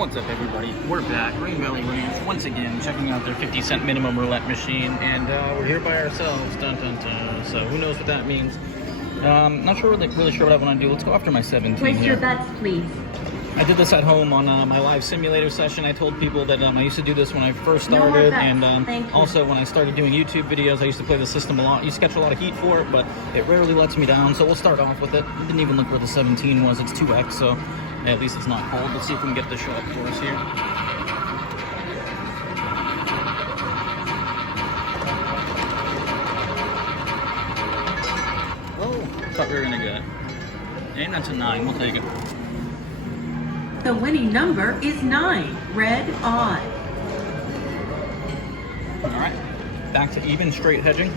What's up, everybody? We're back, Green Valley Ranch, once again, checking out their 50-cent minimum roulette machine, and we're here by ourselves, dun dun dun, so who knows what that means. Not sure, really sure what I want to do. Let's go after my 17 Place here. your bets, please. I did this at home on my live simulator session. I told people that I used to do this when I first started, and also when I started doing YouTube videos, I used to play the system a lot. I used to catch a lot of heat for it, but it rarely lets me down, so we'll start off with it. I didn't even look where the 17 was. It's 2x, so at least it's not cold. Let's see if we can get this show up for us here. Oh, thought we were gonna get it. And that's a 9. We'll take it. The winning number is 9. Red odd. All right, back to even straight hedging.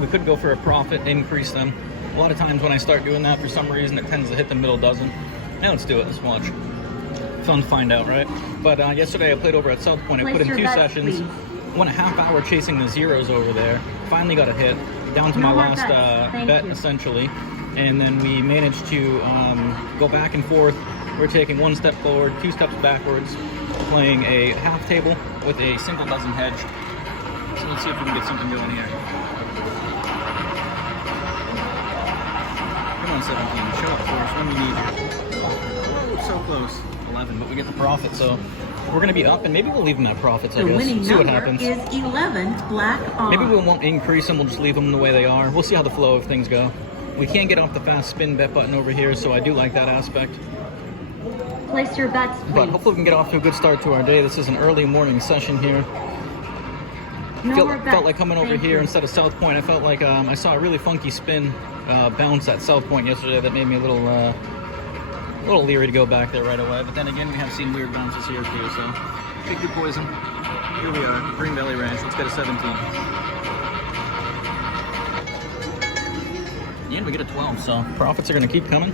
We could go for a profit, increase them. A lot of times when I start doing that, for some reason, it tends to hit the middle dozen. Now let's do it. Let's watch. Fun to find out, right? But yesterday I played over at South Point. I put in 2 sessions. Went a half hour chasing the zeros over there. Finally got a hit. Down to my last bet, essentially. And then we managed to go back and forth. We're taking 1 step forward, 2 steps backwards, playing a half table with a single dozen hedge. So let's see if we can get something going here. Come on, 17, show up for us when we need you. Oh, so close. 11, but we get the profit, so we're going to be up, and maybe we'll leave them at profits, I guess. See what happens. The winning number is 11, black odd. Maybe we won't increase them, we'll just leave them the way they are. We'll see how the flow of things go. We can't get off the fast spin bet button over here, so I do like that aspect. Place your bets, please. But hopefully we can get off to a good start to our day. This is an early morning session here. Felt like coming over here instead of South Point. I felt like I saw a really funky spin bounce at South Point yesterday that made me a little leery to go back there right away. But then again, we have seen weird bounces here too, so take your poison. Here we are, Green Valley Ranch. Let's get a 17. And we get a 12, so profits are going to keep coming.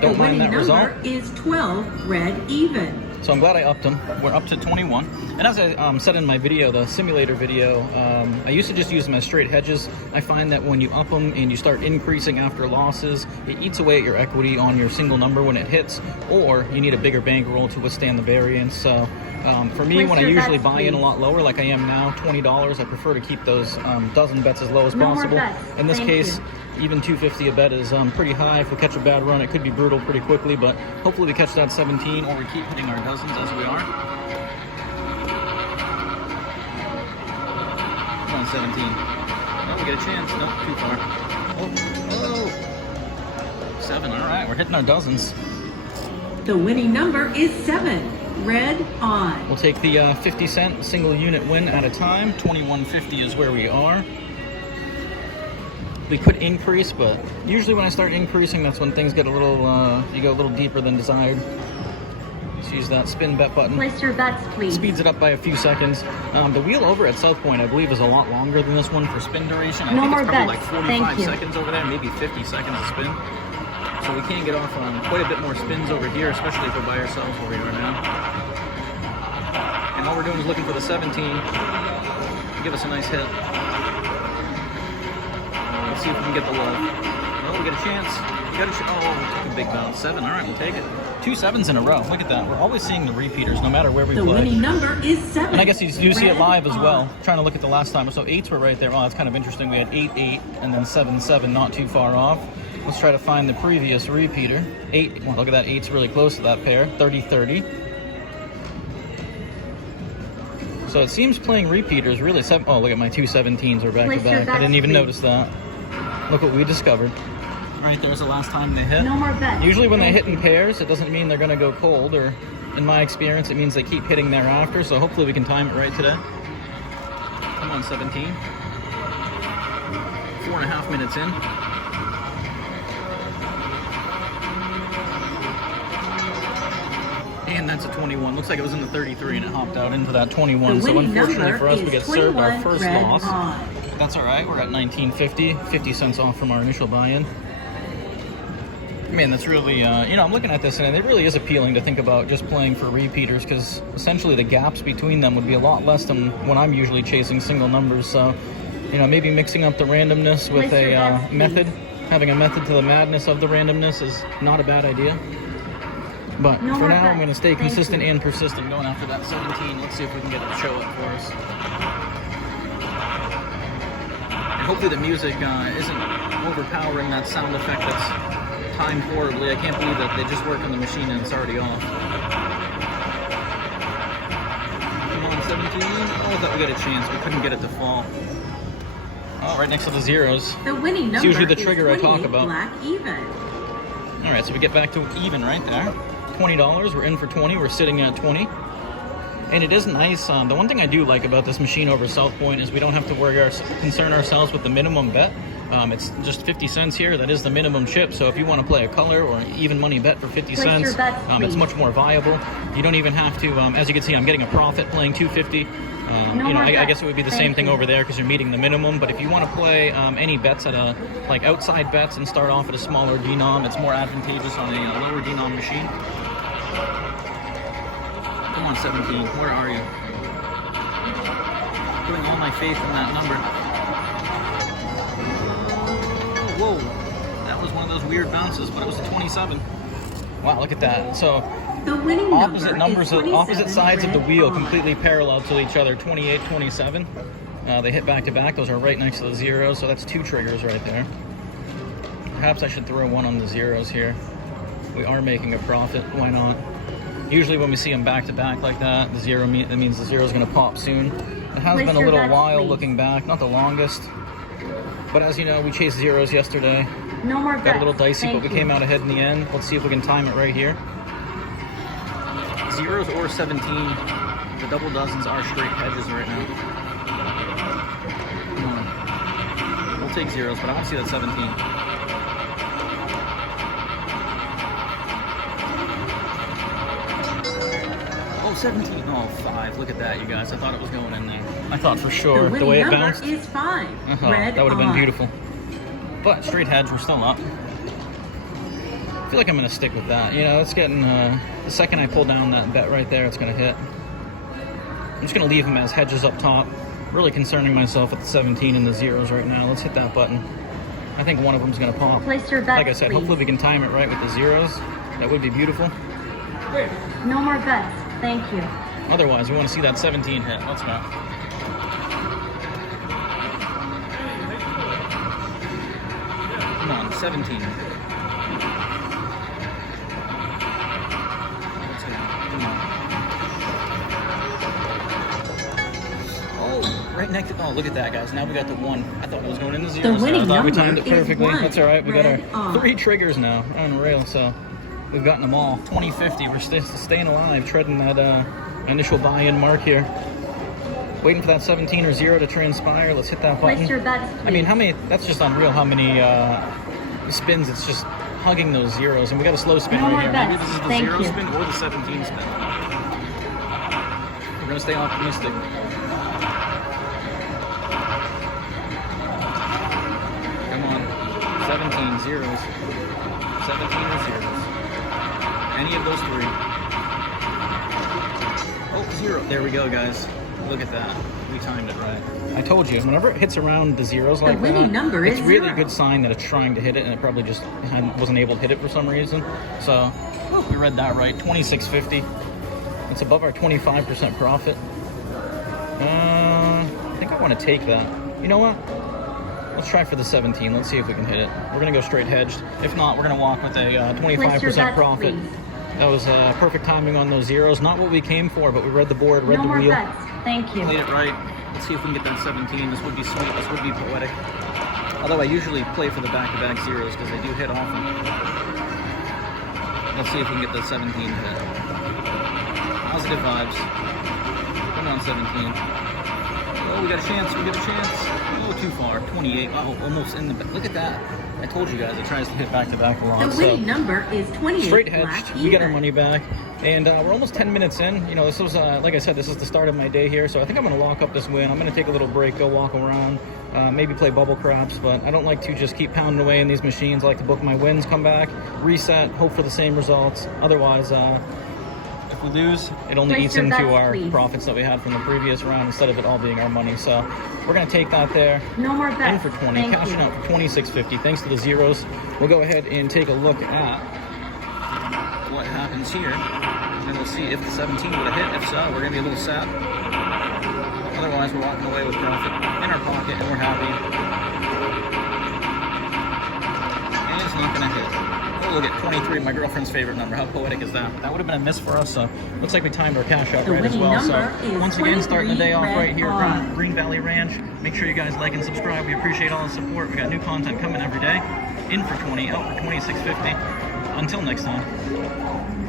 Don't mind that result. The winning number is 12, red even. So I'm glad I upped them. We're up to 21. And as I said in my video, the simulator video, I used to just use them as straight hedges. I find that when you up them and you start increasing after losses, it eats away at your equity on your single number when it hits, or you need a bigger bankroll to withstand the variance. So for me, when I usually buy in a lot lower, like I am now, $20, I prefer to keep those dozen bets as low as possible. In this case, even $2.50 a bet is pretty high. If we catch a bad run, it could be brutal pretty quickly, but hopefully we catch that 17, or we keep hitting our dozens as we are. Come on, 17. Oh, we get a chance. No, too far. Oh. 7. All right, we're hitting our dozens. The winning number is 7. Red odd. We'll take the 50-cent single unit win at a time. 21.50 is where we are. We could increase, but usually when I start increasing, that's when things get a little, you go a little deeper than desired. Let's use that spin bet button. Place your bets, please. Speeds it up by a few seconds. The wheel over at South Point, I believe, is a lot longer than this one for spin duration. I think it's probably like 45 seconds over there, maybe 50 seconds to spin. So we can get off on quite a bit more spins over here, especially if we're by ourselves where we are now. And all we're doing is looking for the 17 to give us a nice hit. Let's see if we can get the love. Oh, we get a chance. Oh, we took a big bounce. 7. All right, we'll take it. 2 7s in a row. Look at that. We're always seeing the repeaters, no matter where we play. The winning number is 7. And I guess you do see it live as well. Trying to look at the last time. So 8s were right there. Oh, that's kind of interesting. We had 8 8 and then 7 7, not too far off. Let's try to find the previous repeater. 8. Well, look at that. 8's really close to that pair. 30 30. So it seems playing repeaters really. Oh, look at my 2 17s are back to back. I didn't even notice that. Look what we discovered. Right there's the last time they hit. No more bets. Usually when they hit in pairs, it doesn't mean they're going to go cold, or in my experience, it means they keep hitting thereafter. So hopefully we can time it right today. Come on, 17. 4.5 minutes in. And that's a 21. Looks like it was in the 33 and it hopped out into that 21. So unfortunately for us, we get served our first loss. That's all right. We're at 19.50, 50 cents off from our initial buy-in. Man, that's really, I'm looking at this and it really is appealing to think about just playing for repeaters, because essentially the gaps between them would be a lot less than when I'm usually chasing single numbers. So, maybe mixing up the randomness with a method, having a method to the madness of the randomness is not a bad idea. But No for more now, bets. I'm going to stay Thank consistent you. and persistent going after that 17. Let's see if we can get it to show up for us. And hopefully the music isn't overpowering that sound effect that's timed horribly. I can't believe that they just worked on the machine and it's already off. Come on, 17. Oh, I thought we got a chance. We couldn't get it to fall. Oh, right next to the zeros. The winning number It's usually the is trigger I talk 28 about. black even. All right, so we get back to even right there. $20, we're in for 20, we're sitting at 20. And it is nice, the one thing I do like about this machine over South Point is we don't have to concern ourselves with the minimum bet. It's just 50 cents here, that is the minimum chip, so if you want to play a color or an even money bet for 50 Place cents, your bets, it's please. much more viable. You don't even have to, as you can see, I'm getting a profit playing 250. No You know, more I bets. guess it would be the Thank same thing you. over there because you're meeting the minimum, but if you want to play any bets at a, like outside bets and start off at a smaller denom, it's more advantageous on a lower denom machine. Come on, 17, where are you? Putting all my faith in that number. Whoa, that was one of those weird bounces, but it was a 27. Wow, look at that. So The winning opposite number is 27, opposite sides of the red wheel, on. completely parallel to each other. 28, 27. They hit back to back. Those are right next to the zeros, so that's two triggers right there. Perhaps I should throw one on the zeros here. We are making a profit. Why not? Usually when we see them back to back like that, that means the zero is going to pop soon. It has Place been a your little bets, while please. looking back, not the longest. But as you know, we chased zeros yesterday. No more bets. Got a little dicey, Thank but we you. came out ahead in the end. Let's see if we can time it right here. Zeros or 17. The double dozens are straight hedges right now. Come on. We'll take zeros, but I want to see that 17. Oh, 17. Oh, 5. Look at that, you guys. I thought it was going in there. I thought for sure The the way it winning number bounced. is 5. Red That would have been on. beautiful. But straight hedge, we're still up. I feel like I'm going to stick with that. You know, it's getting, the second I pull down that bet right there, it's going to hit. I'm just going to leave them as hedges up top. Really concerning myself with the 17 and the zeros right now. Let's hit that button. I think one of them's going to pop. Place your bets, Like I said, please. hopefully we can time it right with the zeros. That would be beautiful. No more bets. Thank you. Otherwise, we want to see that 17 hit. Let's go. Come on, 17. Let's go. Come on. Oh, right next to, oh, look at that, guys. Now we got the 1. I thought it was going in the zeros. winning I thought we number timed it is perfectly. 1. That's all right. We got Red our on. 3 triggers now. Unreal. So we've gotten them all. 2050. We're staying alive, treading that initial buy-in mark here. Waiting for that 17 or 0 to transpire. Let's hit that button. Place your bets, please. I mean, how many? That's just unreal. How many spins? It's just hugging those zeros, and we got a slow spin No right more here. bets. Maybe this is the Thank 0 you. spin or the 17 spin. We're gonna stay optimistic. Come on, 17 zeros, 17 or zeros. Any of those 3. Oh, 0. There we go, guys. Look at that. We timed it right. I told you, whenever it hits around the zeros like winning that, number it's is really 0. a good sign that it's trying to hit it, and it probably just wasn't able to hit it for some reason. So, we read that right. 26.50. It's above our 25% profit. I think I want to take that. You know what? Let's try for the 17. Let's see if we can hit it. We're going to go straight hedged. If not, we're going to walk with a Place your 25% bets, profit. please. That was perfect timing on those zeros. Not what we came for, but we read the board, read No the more wheel. bets. Thank you. Played it right. Let's see if we can get that 17. This would be sweet. This would be poetic. Although I usually play for the back-to-back zeros because they do hit often. Let's see if we can get the 17 hit. Positive vibes. Come on, 17. Oh, we got a chance. We got a chance. Oh, too far. 28. Oh, almost in the back. Look at that. I told you guys it tries to hit back-to-back a lot. The winning number is 28 Straight black hedged. We get our even. money back. And we're almost 10 minutes in. You know, this was, like I said, this is the start of my day here. So I think I'm going to lock up this win. I'm going to take a little break, go walk around, maybe play bubble craps. But I don't like to just keep pounding away in these machines. I like to book my wins, come back, reset, hope for the same results. Otherwise, if we lose, it only Place eats your into bets, our please. profits that we had from the previous round instead of it all being our money. So we're going to take that there. No more In bets. for 20, Thank cashing you. out for $26.50. Thanks to the zeros. We'll go ahead and take a look at what happens here. And we'll see if the 17 would have hit. If so, we're going to be a little sad. Otherwise, we're walking away with profit in our pocket and we're happy. And it's not going to hit. Oh, look at 23, my girlfriend's favorite number. How poetic is that? That would have been a miss for us, so looks like we timed our cash out right as well. So once again, starting the day off right here at Green Valley Ranch. Make sure you guys like and subscribe. We appreciate all the support. We got new content coming every day. In for 20, out for 26.50. Until next time.